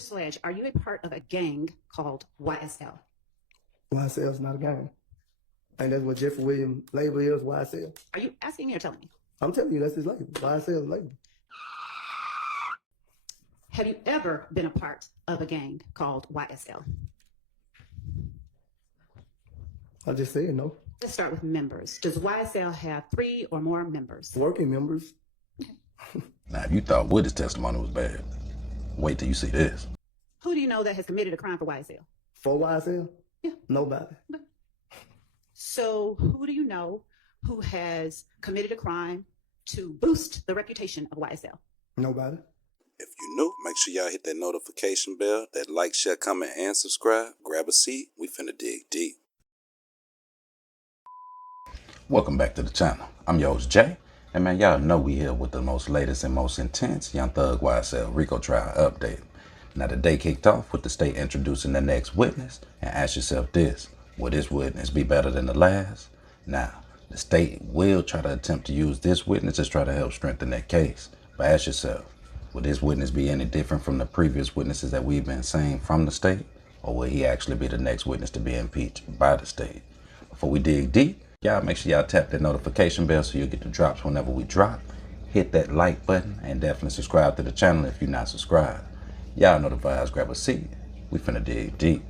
Sledge, are you a part of a gang called YSL? YSL is not a gang. And that's what Jeffrey Williams' label is, YSL. Are you asking me or telling me? I'm telling you, that's his label. YSL is label. Have you ever been a part of a gang called YSL? I just said no. Let's start with members. Does YSL have 3 or more members? Working members. Now, if you thought Woody's testimony was bad, wait till you see this. Who do you know that has committed a crime for YSL? For YSL? Yeah. Nobody. So who do you know who has committed a crime to boost the reputation of YSL? Nobody. If you're new, make sure y'all hit that notification bell, that like, share, comment, and subscribe. Grab a seat. We finna dig deep. Welcome back to the channel. I'm your host, Jay. And man, y'all know we here with the most latest and most intense Young Thug YSL RICO trial update. Now the day kicked off with the state introducing the next witness, and ask yourself this: will this witness be better than the last? Now, the state will try to attempt to use this witness to try to help strengthen their case. But ask yourself, will this witness be any different from the previous witnesses that we've been seeing from the state? Or will he actually be the next witness to be impeached by the state? Before we dig deep, y'all make sure y'all tap that notification bell so you'll get the drops whenever we drop. Hit that like button and definitely subscribe to the channel if you're not subscribed. Y'all know the vibes, grab a seat. We finna dig deep.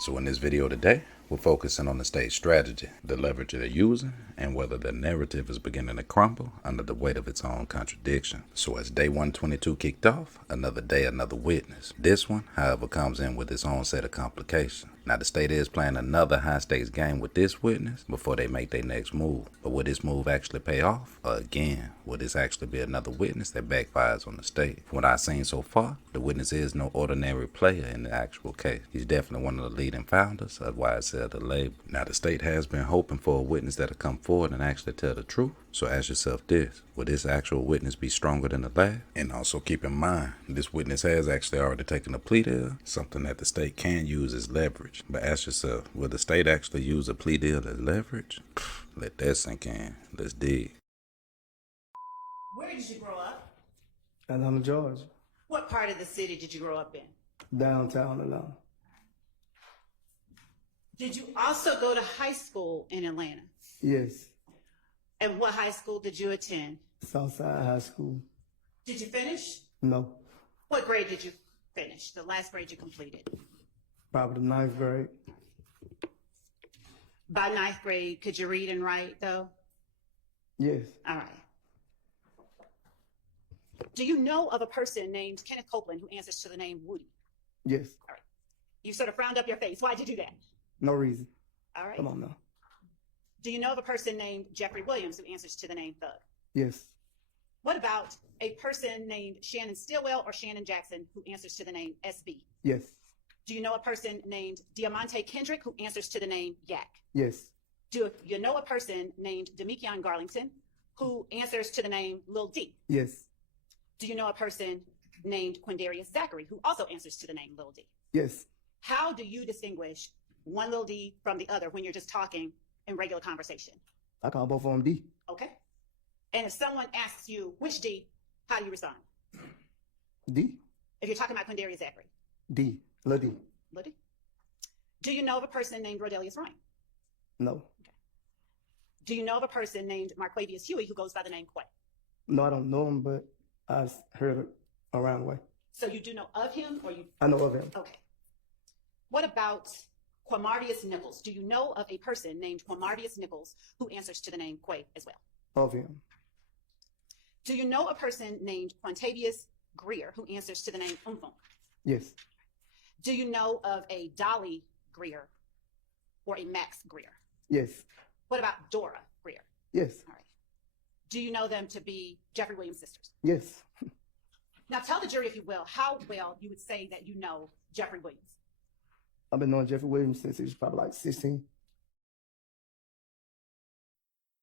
So in this video today, we're focusing on the state's strategy, the leverage they're using, and whether the narrative is beginning to crumble under the weight of its own contradiction. So as day 122 kicked off, another day, another witness. This one, however, comes in with its own set of complications. Now the state is playing another high-stakes game with this witness before they make their next move. But will this move actually pay off? Or again, will this actually be another witness that backfires on the state? From what I've seen so far, the witness is no ordinary player in the actual case. He's definitely one of the leading founders of YSL, the label. Now the state has been hoping for a witness that'll come forward and actually tell the truth. So ask yourself this: will this actual witness be stronger than the last? And also keep in mind, this witness has actually already taken a plea deal, something that the state can use as leverage. But ask yourself, will the state actually use a plea deal as leverage? Let that sink in. Let's dig. Where did you grow up? Atlanta, Georgia. What part of the city did you grow up in? Downtown Atlanta. Did you also go to high school in Atlanta? Yes. And what high school did you attend? Southside High School. Did you finish? No. What grade did you finish? The last grade you completed? Probably the 9th grade. By 9th grade, could you read and write though? Yes. All right. Do you know of a person named Kenneth Copeland who answers to the name Woody? Yes. All right. You sort of frowned up your face. Why'd you do that? No reason. All right. Come on now. Do you know of a person named Jeffrey Williams who answers to the name Thug? Yes. What about a person named Shannon Stillwell or Shannon Jackson who answers to the name SB? Yes. Do you know a person named Diamante Kendrick who answers to the name Yak? Yes. Do you know a person named Demekion Garlington who answers to the name Lil D? Yes. Do you know a person named Quindarius Zachary who also answers to the name Lil D? Yes. How do you distinguish one Lil D from the other when you're just talking in regular conversation? I call both of them D. Okay. And if someone asks you which D, how do you respond? D. If you're talking about Quindarius Zachary? D. Lil D. Lil D. Do you know of a person named Rodelius Ryan? No. Okay. Do you know of a person named Marquavius Huey who goes by the name Quay? No, I don't know him, but I've heard it around the way. So you do know of him, or you? I know of him. Okay. What about Quamardius Nichols? Do you know of a person named Quamardius Nichols who answers to the name Quay as well? Of him. Do you know a person named Quantavious Greer who answers to the name Umfunk? Yes. Do you know of a Dolly Greer or a Max Greer? Yes. What about Dora Greer? Yes. All right. Do you know them to be Jeffrey Williams' sisters? Yes. Now tell the jury, if you will, how well you would say that you know Jeffrey Williams. I've been knowing Jeffrey Williams since he was probably like 16.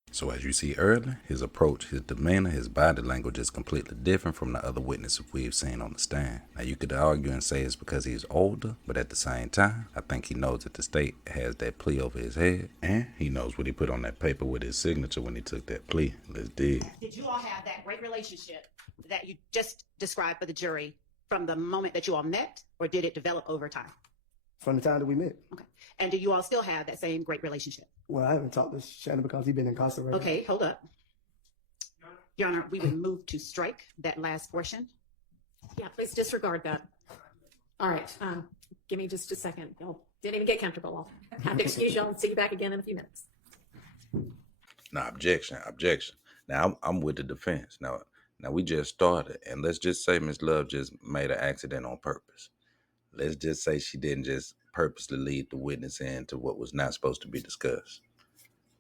So as you see earlier, his approach, his demeanor, his body language is completely different from the other witnesses we've seen on the stand. Now you could argue and say it's because he's older, but at the same time, I think he knows that the state has that plea over his head, and he knows what he put on that paper with his signature when he took that plea. Let's dig. Did you all have that great relationship that you just described for the jury from the moment that you all met, or did it develop over time? From the time that we met. Okay. And do you all still have that same great relationship? Well, I haven't talked to Shannon because he's been incarcerated. Okay, hold up. Your Honor, we would move to strike that last portion. Yeah, please disregard that. All right, give me just a second. Y'all didn't even get comfortable. I'll have to excuse y'all and see you back again in a few minutes. Now, objection. Now, I'm with the defense. Now we just started, and let's just say Ms. Love just made an accident on purpose. Let's just say she didn't just purposely lead the witness into what was not supposed to be discussed.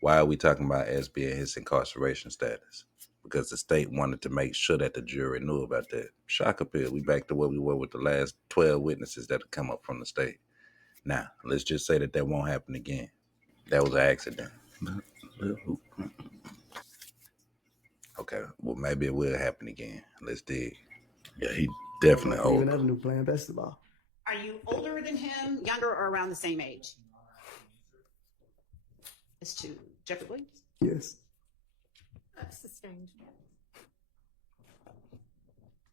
Why are we talking about S being his incarceration status? Because the state wanted to make sure that the jury knew about that. Shock appeal. We back to where we were with the last 12 witnesses that have come up from the state. Now, let's just say that won't happen again. That was an accident. Okay, well, maybe it will happen again. Let's dig. Yeah, he definitely old. Even Avenue playing basketball. Are you older than him, younger, or around the same age? As to Jeffrey Williams? Yes. Sustained.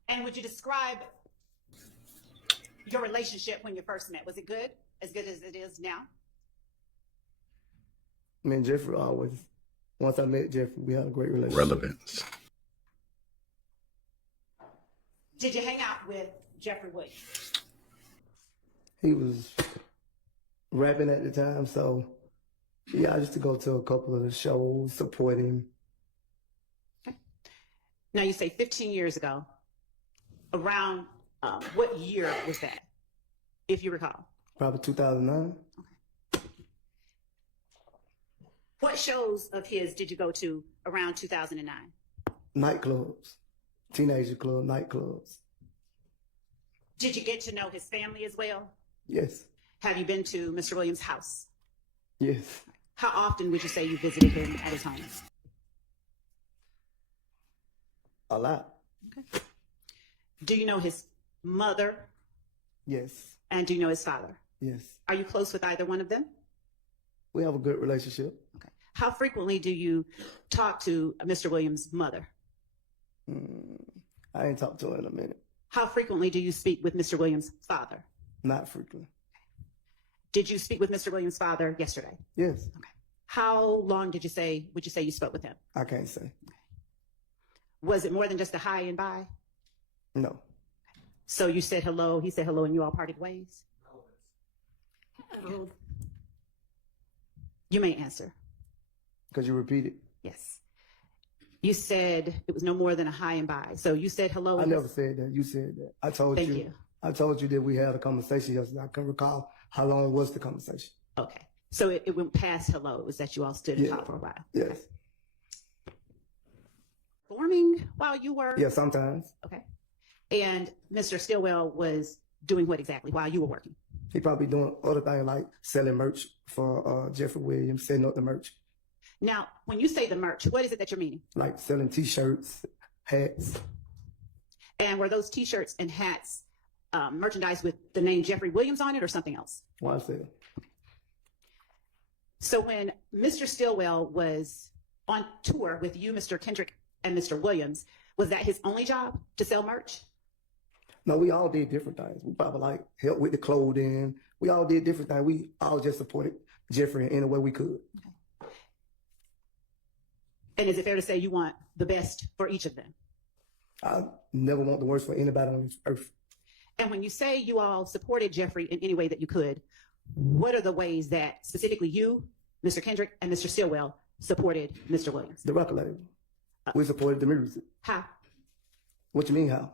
And would you describe your relationship when you first met? Was it good? As good as it is now? Me and Jeffrey always, once I met Jeffrey, we had a great relationship. Relevance. Did you hang out with Jeffrey Williams? He was rapping at the time, so yeah, I used to go to a couple of the shows, support him. Okay. Now you say 15 years ago. Around what year was that, if you recall? Probably 2009. Okay. What shows of his did you go to around 2009? Nightclubs, teenager club, nightclubs. Did you get to know his family as well? Yes. Have you been to Mr. Williams' house? Yes. How often would you say you visited him at his home? A lot. Okay. Do you know his mother? Yes. And do you know his father? Yes. Are you close with either one of them? We have a good relationship. Okay. How frequently do you talk to Mr. Williams' mother? I ain't talked to her in a minute. How frequently do you speak with Mr. Williams' father? Not frequently. Did you speak with Mr. Williams' father yesterday? Yes. Okay. How long would you say you spoke with him? I can't say. Was it more than just a hi and bye? No. So you said hello, he said hello, and you all parted ways? Oh, You may answer. Because you repeated. Yes. You said it was no more than a hi and bye. So you said hello. I never said that. You said that. I told Thank you. you. I told you that we had a conversation yesterday. I can recall how long was the conversation. Okay. So it went past hello. It was that you all stood and talked for a while. Yes. Performing while you were? Yeah, sometimes. Okay. And Mr. Stillwell was doing what exactly while you were working? He probably doing other things like selling merch for Jeffrey Williams, setting up the merch. Now, when you say the merch, what is it that you're meaning? Like selling T-shirts, hats. And were those T-shirts and hats merchandise with the name Jeffrey Williams on it or something else? Why sell? So when Mr. Stillwell was on tour with you, Mr. Kendrick, and Mr. Williams, was that his only job to sell merch? No, we all did different things. We probably like helped with the clothing. We all did different things. We all just supported Jeffrey in any way we could. Okay. And is it fair to say you want the best for each of them? I never want the worst for anybody on this earth. And when you say you all supported Jeffrey in any way that you could, what are the ways that specifically you, Mr. Kendrick, and Mr. Stillwell supported Mr. Williams? The record label. We supported the music. How? What you mean how?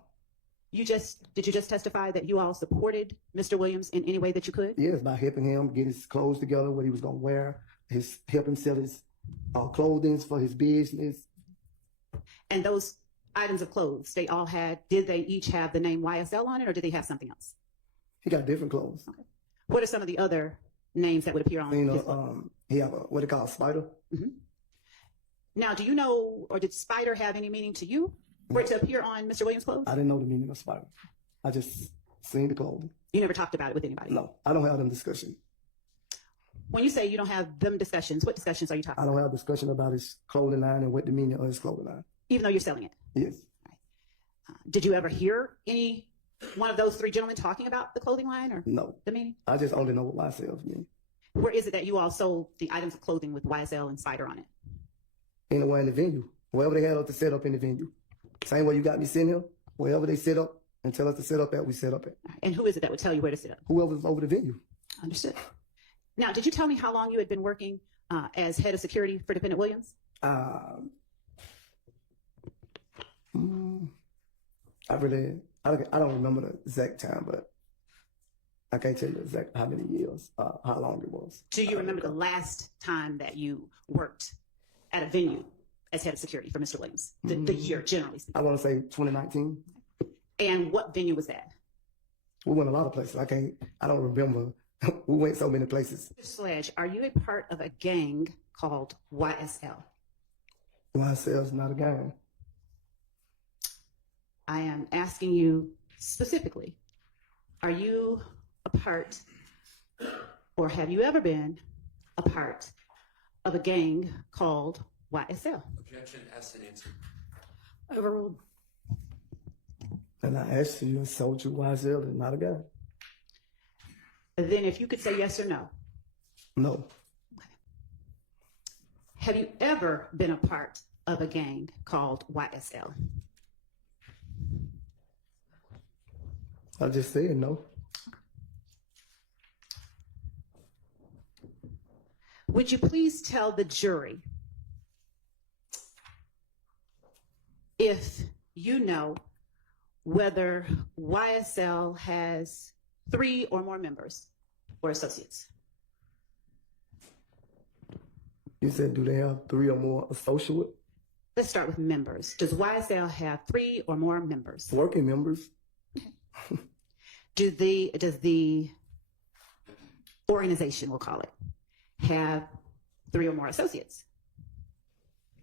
Did you just testify that you all supported Mr. Williams in any way that you could? Yes, by helping him get his clothes together, what he was going to wear, help him sell his clothing for his business. And those items of clothes, did they each have the name YSL on it, or did they have something else? He got different clothes. Okay. What are some of the other names that would appear on his clothes? He have what they call a spider. Mm-hmm. Now, do you know, or did spider have any meaning to you for it to appear on Mr. Williams' clothes? I didn't know the meaning of spider. I just seen the clothing. You never talked about it with anybody? No, I don't have them discussions. When you say you don't have them discussions, what discussions are you talking I about? don't have discussion about his clothing line and what the meaning of his clothing line. Even though you're selling it? Yes. Did you ever hear any one of those three gentlemen talking about the clothing line or No. the meaning? I just only know what YSL means. Where is it that you all sold the items of clothing with YSL and cider on it? Anywhere in the venue. Wherever they had us to set up in the venue. Same way you got me sitting here. Wherever they set up and tell us to set up at, we set up at. And who is it that would tell you where to sit up? Whoever's over the venue. Understood. Now, did you tell me how long you had been working as head of security for Defendant Williams? I don't remember the exact time, but I can't tell you exactly how many years, how long it was. Do you remember the last time that you worked at a venue as head of security for Mr. Williams? The year, generally speaking. I want to say 2019. And what venue was that? We went a lot of places. I don't remember. We went so many places. Mr. Sledge, are you a part of a gang called YSL? YSL is not a gang. I am asking you specifically, are you a part, or have you ever been a part of a gang called YSL? Objection, asked and answered. Overruled. And I asked you, told you YSL is not a gang. Then if you could say yes or no. No. Have you ever been a part of a gang called YSL? I just said no. Would you please tell the jury if you know whether YSL has 3 or more members or associates? You said, do they have 3 or more associates? Let's start with members. Does YSL have 3 or more members? Working members? Does the organization, we'll call it, have 3 or more associates?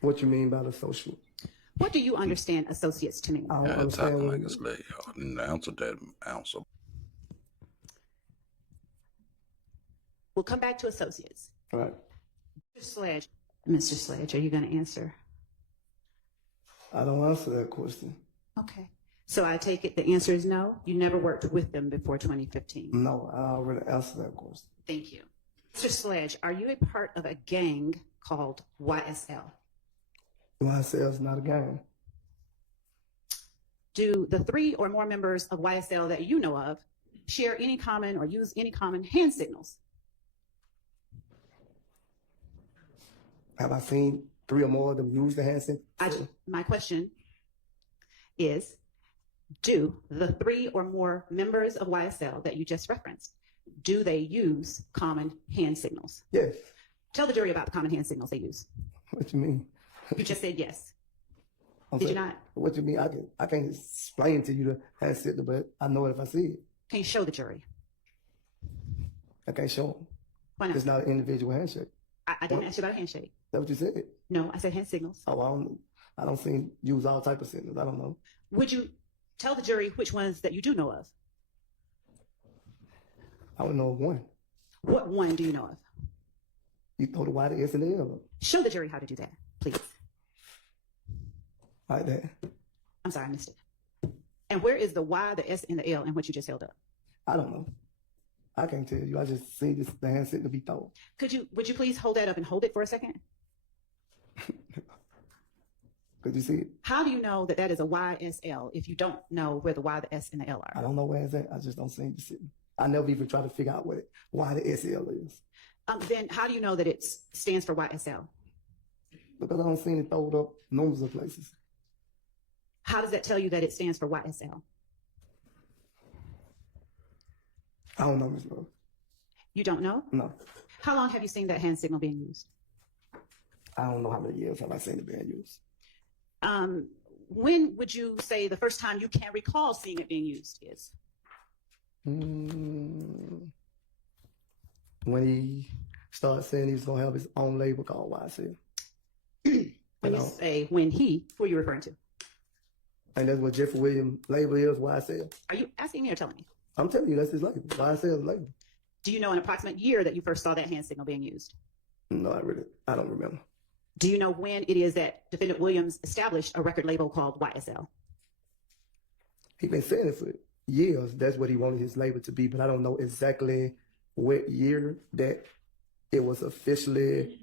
What you mean by the associate? What do you understand associates to mean? I don't Yeah, understand talking what like a slave. Y'all didn't answer that answer. We'll come back to associates. All right. Mr. Sledge, are you going to answer? I don't answer that question. Okay. So I take it the answer is no? You never worked with them before 2015? No, I already answered that question. Thank you. Mr. Sledge, are you a part of a gang called YSL? YSL is not a gang. Do the 3 or more members of YSL that you know of share any common or use any common hand signals? Have I seen 3 or more of them use the hand signal? My question is, do the 3 or more members of YSL that you just referenced, do they use common hand signals? Yes. Tell the jury about the common hand signals they use. What you mean? You just said yes. I'm Did you saying, not? What you mean? I can't explain to you the hand signal, but I know it if I see it. Can you show the jury? I can't show them. Why not? It's not an individual handshake. I didn't ask you about a handshake. That's what you said. No, I said hand signals. Oh, I don't see use all type of signals. I don't know. Would you tell the jury which ones that you do know of? I would know of one. What one do you know of? You throw the Y, the S, and the L up. Show the jury how to do that, please. Like that. I'm sorry, I missed it. And where is the Y, the S, and the L in what you just held up? I don't know. I can't tell you. I just see the hand signal be thrown. Would you please hold that up and hold it for a second? Could you see it? How do you know that that is a YSL if you don't know where the Y, the S, and the L I are? don't know where it's at. I just don't see the signal. I never even try to figure out why the SL is. Then how do you know that it stands for YSL? Because I don't see it thrown up numbers of places. How does that tell you that it stands for YSL? I don't know, Ms. Love. You don't know? No. How long have you seen that hand signal being used? I don't know how many years have I seen it being used. When would you say the first time you can recall seeing it being used is? When he started saying he was going to have his own label called YSL. When you say when he, who are you referring to? And that's what Jeffrey Williams' label is, YSL. Are you asking me or telling me? I'm telling you, that's his label. YSL label. Do you know an approximate year that you first saw that hand signal being used? No, I don't remember. Do you know when it is that Defendant Williams established a record label called YSL? He been saying it for years. That's what he wanted his label to be, but I don't know exactly what year that it was officially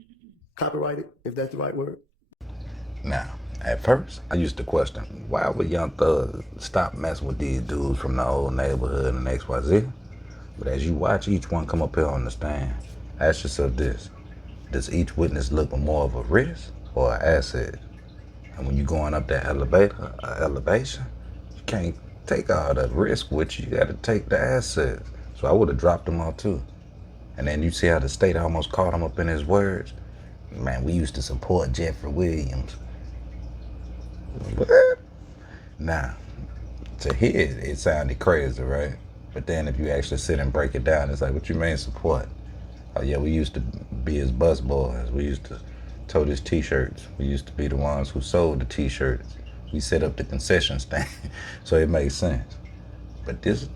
copyrighted, if that's the right word. Now, at first, I used to question, why would Young Thug stop messing with these dudes from the old neighborhood and XYZ? But as you watch each one come up here on the stand, ask yourself this: does each witness look more of a risk or an asset? And when you're going up that elevation, you can't take all that risk with you. You got to take the assets. So I would have dropped them all too. And then you see how the state almost caught him up in his words. Man, we used to support Jeffrey Williams. What? Now, to hear it, it sounded crazy, right? But then if you actually sit and break it down, it's like, what you mean support? Oh yeah, we used to be his bus boys. We used to tote his t-shirts. We used to be the ones who sold the t-shirts. We set up the concession stand. So it makes sense. But this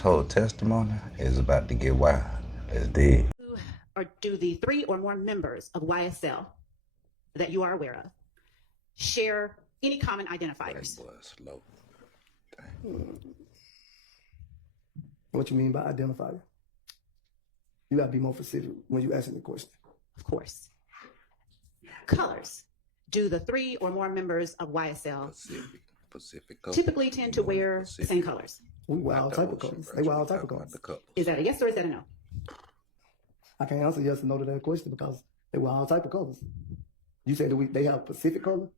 whole testimony is about to get wild. Let's dig. Or do the 3 or more members of YSL that you are aware of share any common identifiers? What you mean by identifier? You gotta be more specific when you asking the question. Of course. Colors. Do the 3 or more members of YSL typically tend to wear the same colors? We wear all type of colors. They wear all type of colors. Is that a yes or is that a no? I can't answer yes or no to that question because they wear all type of colors. You said they have Pacific color?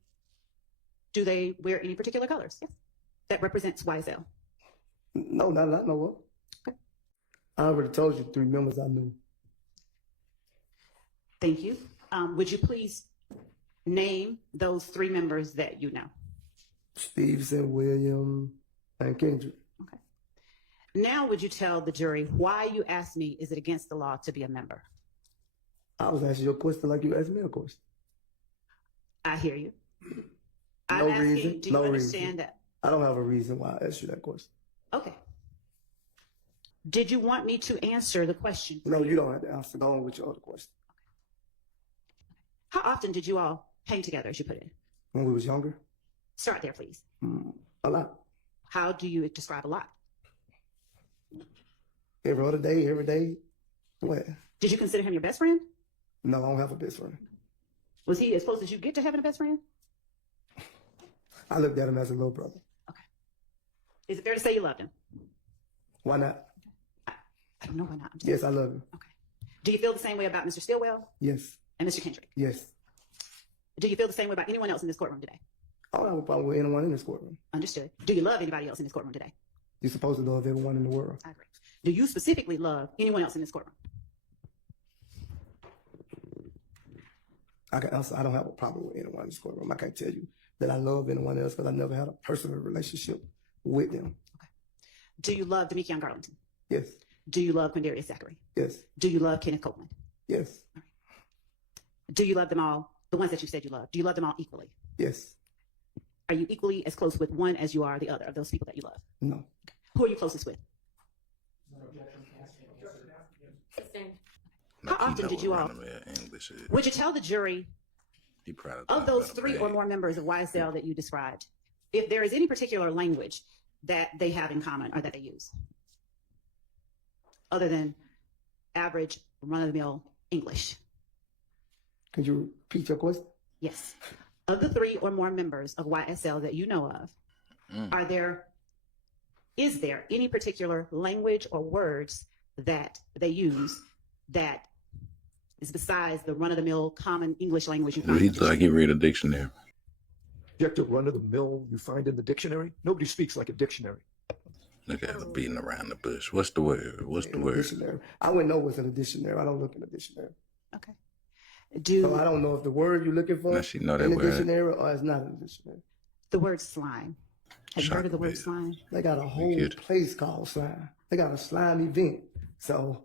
Do they wear any particular colors? Yes. That represents YSL. No, not that I know of. Okay. I already told you 3 members I knew. Thank you. Would you please name those 3 members that you know? Stevenson, William, and Kendrick. Okay. Now, would you tell the jury why you asked me, is it against the law to be a member? I was asking you a question like you asked me a question. I hear you. No I'm asking, reason. do you No understand reason. that? I don't have a reason why I asked you that question. Okay. Did you want me to answer the question? No, you don't have to answer. Go on with your other question. How often did you all hang together, as you put it? When we was younger? Start there, please. A lot. How do you describe a lot? Every other day, every day. What? Did you consider him your best friend? No, I don't have a best friend. Was he as close as you get to having a best friend? I looked at him as a little brother. Okay. Is it fair to say you loved him? Why not? I don't know why not. Yes, I love him. Okay. Do you feel the same way about Mr. Stillwell Yes. and Mr. Kendrick? Yes. Do you feel the same way about anyone else in this courtroom today? I don't have a problem with anyone in this courtroom. Understood. Do you love anybody else in this courtroom today? You're supposed to love everyone in the world. I agree. Do you specifically love anyone else in this courtroom? I can answer. I don't have a problem with anyone in this courtroom. I can't tell you that I love anyone else because I never had a personal relationship with them. Okay. Do you love Demekion Garlington? Yes. Do you love Quindarius Zachary? Yes. Do you love Kenneth Copeland? Yes. Do you love them all, the ones that you said you love? Do you love them all equally? Yes. Are you equally as close with one as you are the other of those people that you love? No. Who are you closest with? How often did you all? Would you tell the jury of those 3 or more members of YSL that you described, if there is any particular language that they have in common or that they use, other than average run-of-the-mill English? Could you repeat your question? Yes. Of the 3 or more members of YSL that you know of, is there any particular language or words that they use that is besides the run-of-the-mill common English language you find? He thought he read a dictionary. Objective run-of-the-mill you find in the dictionary? Nobody speaks like a dictionary. Look at the beating around the bush. What's the word? What's the word? Dictionary. I wouldn't know what's in a dictionary. I don't look in the dictionary. Okay. So I don't know if the word you're looking for Now she know that in the word. dictionary or it's not in the dictionary. The word slime. Have you heard of the word slime? They got a whole place called slime. They got a slime event. So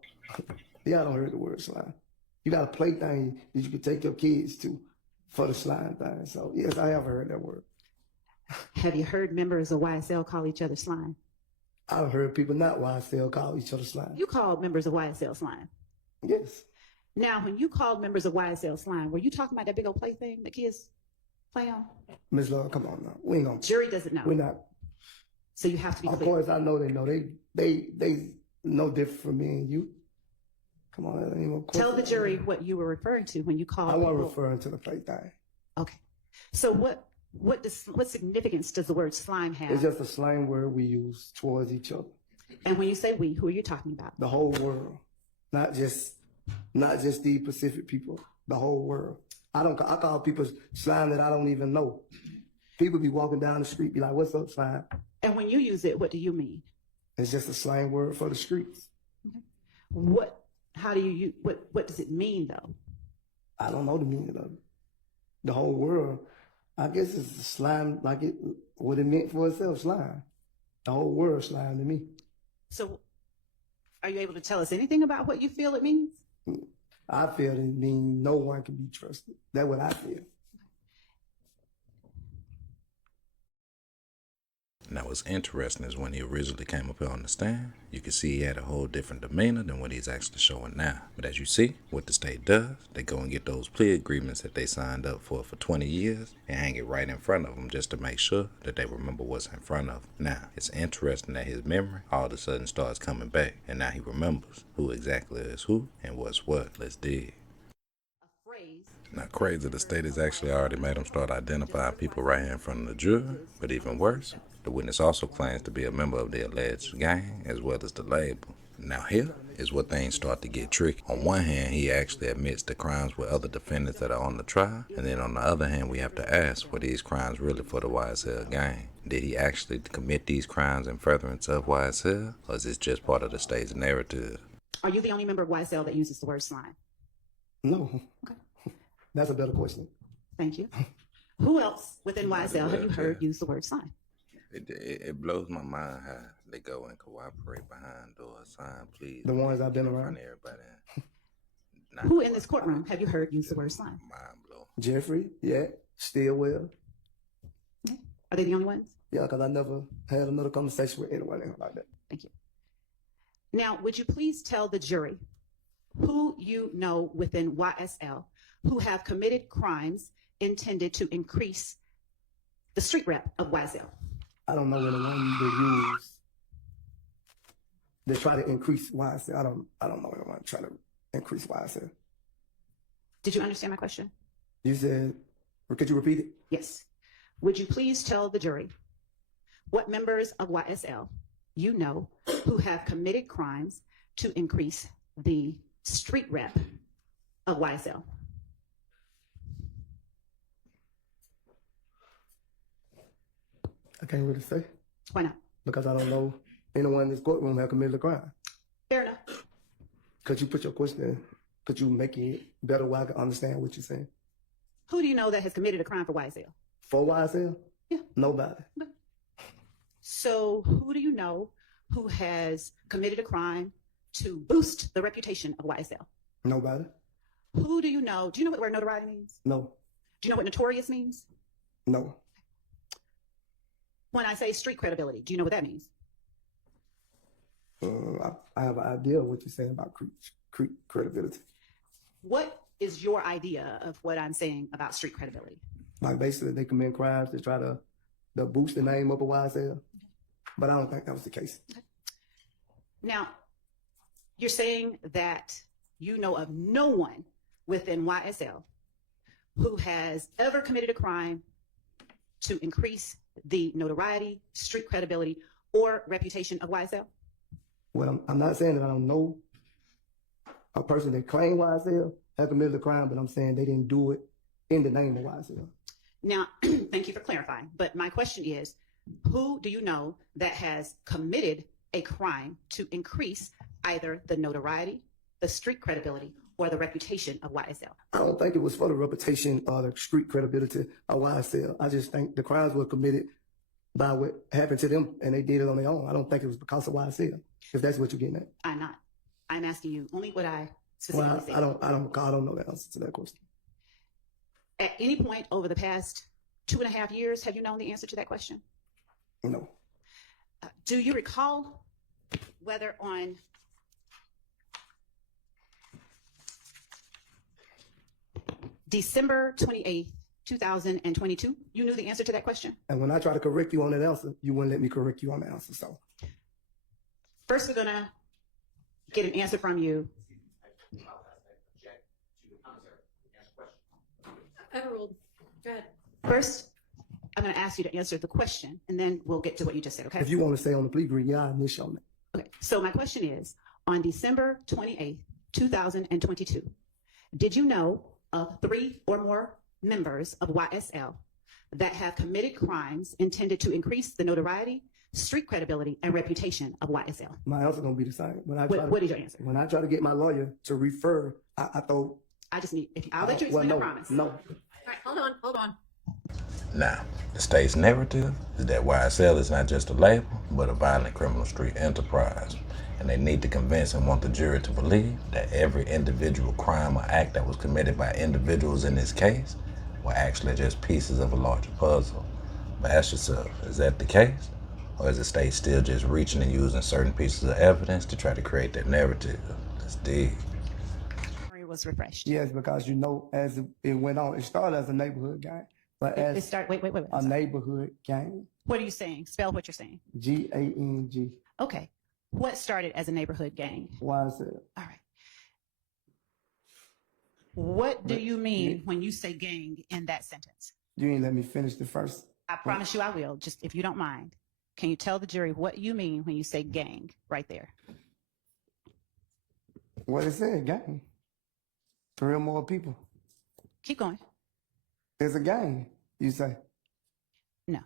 yeah, I don't heard the word slime. You got a plaything that you could take your kids to for the slime thing. So yes, I have heard that word. Have you heard members of YSL call each other slime? I've heard people not YSL call each other slime. You called members of YSL slime. Yes. Now, when you called members of YSL slime, were you talking about that big old plaything that kids play on? Ms. Love, come on now. We ain't gonna. Jury doesn't know. We're not. So you have to be Of clear. course, I know they know. They no different from me and you. Come on, that ain't no question. Tell the jury what you were referring to when you called I wasn't people. referring to the plate thing. Okay. So what significance does the word slime have? It's just a slang word we use towards each other. And when you say we, who are you talking about? The whole world, not just the Pacific people. The whole world. I call people slime that I don't even know. People be walking down the street, be like, "What's up, slime?" And when you use it, what do you mean? It's just a slang word for the streets. How do you use, what does it mean though? I don't know the meaning of it. The whole world, I guess it's slime like it what it meant for itself, slime. The whole world slime to me. So are you able to tell us anything about what you feel it means? I feel it means no one can be trusted. That's what I feel. Now, what's interesting is when he originally came up here on the stand, you can see he had a whole different demeanor than what he's actually showing now. But as you see, what the state does, they go and get those plea agreements that they signed up for 20 years and hang it right in front of them just to make sure that they remember what's in front of them. Now, it's interesting that his memory all of a sudden starts coming back, and now he remembers who exactly is who and what's what. Let's dig. Now, crazy, the state has actually already made him start identifying people right here in front of the jury, but even worse, the witness also claims to be a member of the alleged gang as well as the label. Now here is what things start to get tricky. On one hand, he actually admits to crimes with other defendants that are on the trial, and then on the other hand, we have to ask, were these crimes really for the YSL gang? Did he actually commit these crimes in furtherance of YSL, or is this just part of the state's narrative? Are you the only member of YSL that uses the word slime? No. Okay. That's a better question. Thank you. Who else within YSL have you heard use the word slime? It blows my mind how they go and cooperate behind doors, sign please. The ones I've been around. Everybody. Who in this courtroom have you heard use the word slime? Mind blow. Jeffrey, yeah, Stillwell. Are they the only ones? Yeah, because I never had another conversation with anyone like that. Thank you. Now, would you please tell the jury who you know within YSL who have committed crimes intended to increase the street rep of YSL? I don't know anyone they use. They try to increase YSL. I don't know anyone try to increase YSL. Did you understand my question? You said, or could you repeat it? Yes. Would you please tell the jury what members of YSL you know who have committed crimes to increase the street rep of YSL? I can't really say. Why not? Because I don't know anyone in this courtroom have committed a crime. Fair enough. Could you put your question, could you make it better where I can understand what you're saying? Who do you know that has committed a crime for YSL? For YSL? Yeah. Nobody. So who do you know who has committed a crime to boost the reputation of YSL? Nobody. Who do you know? Do you know what the word notoriety means? No. Do you know what notorious means? No. When I say street credibility, do you know what that means? I have an idea of what you're saying about credibility. What is your idea of what I'm saying about street credibility? Like basically they commit crimes to try to boost the name up of YSL. But I don't think that was the case. Okay. Now, you're saying that you know of no one within YSL who has ever committed a crime to increase the notoriety, street credibility, or reputation of YSL? Well, I'm not saying that I don't know a person that claimed YSL had committed a crime, but I'm saying they didn't do it in the name of YSL. Now, thank you for clarifying, but my question is, who do you know that has committed a crime to increase either the notoriety, the street credibility, or the reputation of YSL? I don't think it was for the reputation or the street credibility of YSL. I just think the crimes were committed by what happened to them, and they did it on their own. I don't think it was because of YSL, if that's what you're getting at. I'm not. I'm asking you only what I specifically said. I don't know the answer to that question. At any point over the past 2.5 years, have you known the answer to that question? No. Do you recall whether on December 28th, 2022? You knew the answer to that question? And when I try to correct you on that answer, you wouldn't let me correct you on the answer. So First, we're going to get an answer from you. Overruled. Go ahead. First, I'm going to ask you to answer the question, and then we'll get to what you just said, okay? if you want to stay on the plea agreement, yeah, I initial on it. Okay, so my question is, on December 28th, 2022, did you know of 3 or more members of YSL that have committed crimes intended to increase the notoriety, street credibility, and reputation of YSL? My answer gonna be the same. What is your answer? When I try to get my lawyer to refer, I thought. I just need, I'll let you explain, I promise. No. All right, hold on. Now, the state's narrative is that YSL is not just a label, but a violent criminal street enterprise. And they need to convince and want the jury to believe that every individual crime or act that was committed by individuals in this case were actually just pieces of a larger puzzle. But ask yourself, is that the case? Or is the state still just reaching and using certain pieces of evidence to try to create that narrative? Let's dig. Was refreshed. Yes, because as it went on, it started as a neighborhood gang, but as It started, wait. a neighborhood gang, What are you saying? Spell what you're saying. GANG. Okay. What started as a neighborhood gang? YSL. All right. What do you mean when you say gang in that sentence? You ain't let me finish the first. I promise you I will, just if you don't mind. Can you tell the jury what you mean when you say gang right there? What it said, gang. 3 or more people. Keep going. It's a gang, you say. No.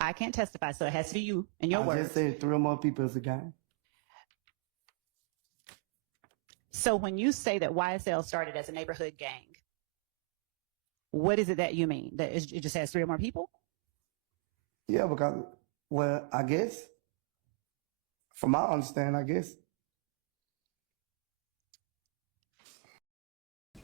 I can't testify, so it has to be you and your I words. just said 3 or more people is a gang. So when you say that YSL started as a neighborhood gang, what is it that you mean? That it just has 3 or more people? Yeah, because, well, I guess, from my understanding, I guess.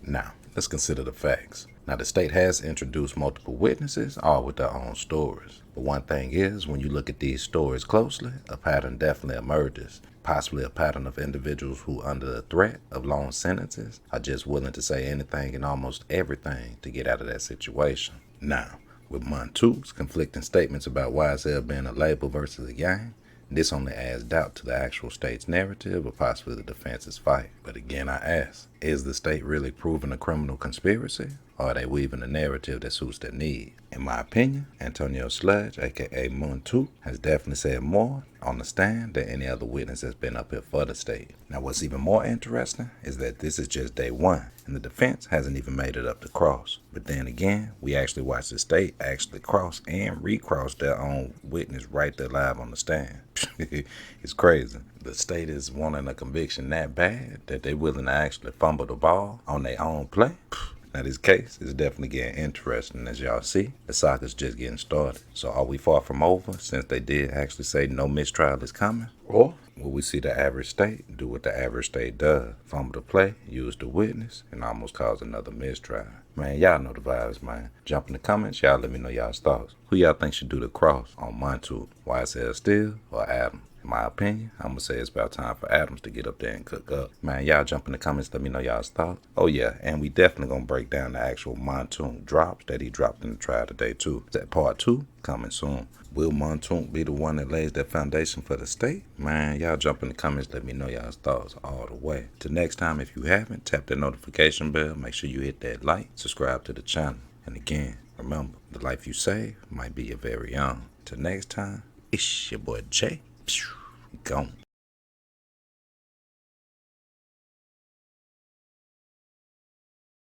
Now, let's consider the facts. Now, the state has introduced multiple witnesses, all with their own stories. But one thing is, when you look at these stories closely, a pattern definitely emerges. Possibly a pattern of individuals who, under the threat of long sentences, are just willing to say anything and almost everything to get out of that situation. Now, with mounktounk's conflicting statements about YSL being a label versus a gang, this only adds doubt to the actual state's narrative or possibly the defense's fight. But again, I ask, is the state really proving a criminal conspiracy? Or are they weaving a narrative that suits their need? In my opinion, Antonio Sludge, aka mounktounk, has definitely said more on the stand than any other witness that's been up here for the state. Now, what's even more interesting is that this is just day one, and the defense hasn't even made it up to cross. But then again, we actually watched the state actually cross and recross their own witness right there live on the stand. It's crazy. The state is wanting a conviction that bad that they're willing to actually fumble the ball on their own play. Now, this case is definitely getting interesting. As y'all see, the soccer's just getting started. So are we far from over since they did actually say no mistrial is coming? Or will we see the average state do what the average state does? Fumble the play, use the witness, and almost cause another mistrial? Man, y'all know the vibes, man. Jump in the comments, y'all let me know y'all's thoughts. Who y'all think should do the cross on mounktounk? YSL Still or Adam? In my opinion, I'm going to say it's about time for Adams to get up there and cook up. Man, y'all jump in the comments, let me know y'all's thoughts. Oh yeah, and we definitely going to break down the actual mounktounk drops that he dropped in the trial today too. That part 2 coming soon. Will mounktounk be the one that lays that foundation for the state? Man, y'all jump in the comments, let me know y'all's thoughts all the way. Till next time, if you haven't, tap that notification bell. Make sure you hit that like, subscribe to the channel. And again, remember, the life you save might be your very own. Till next time, it's your boy Jay. Gone.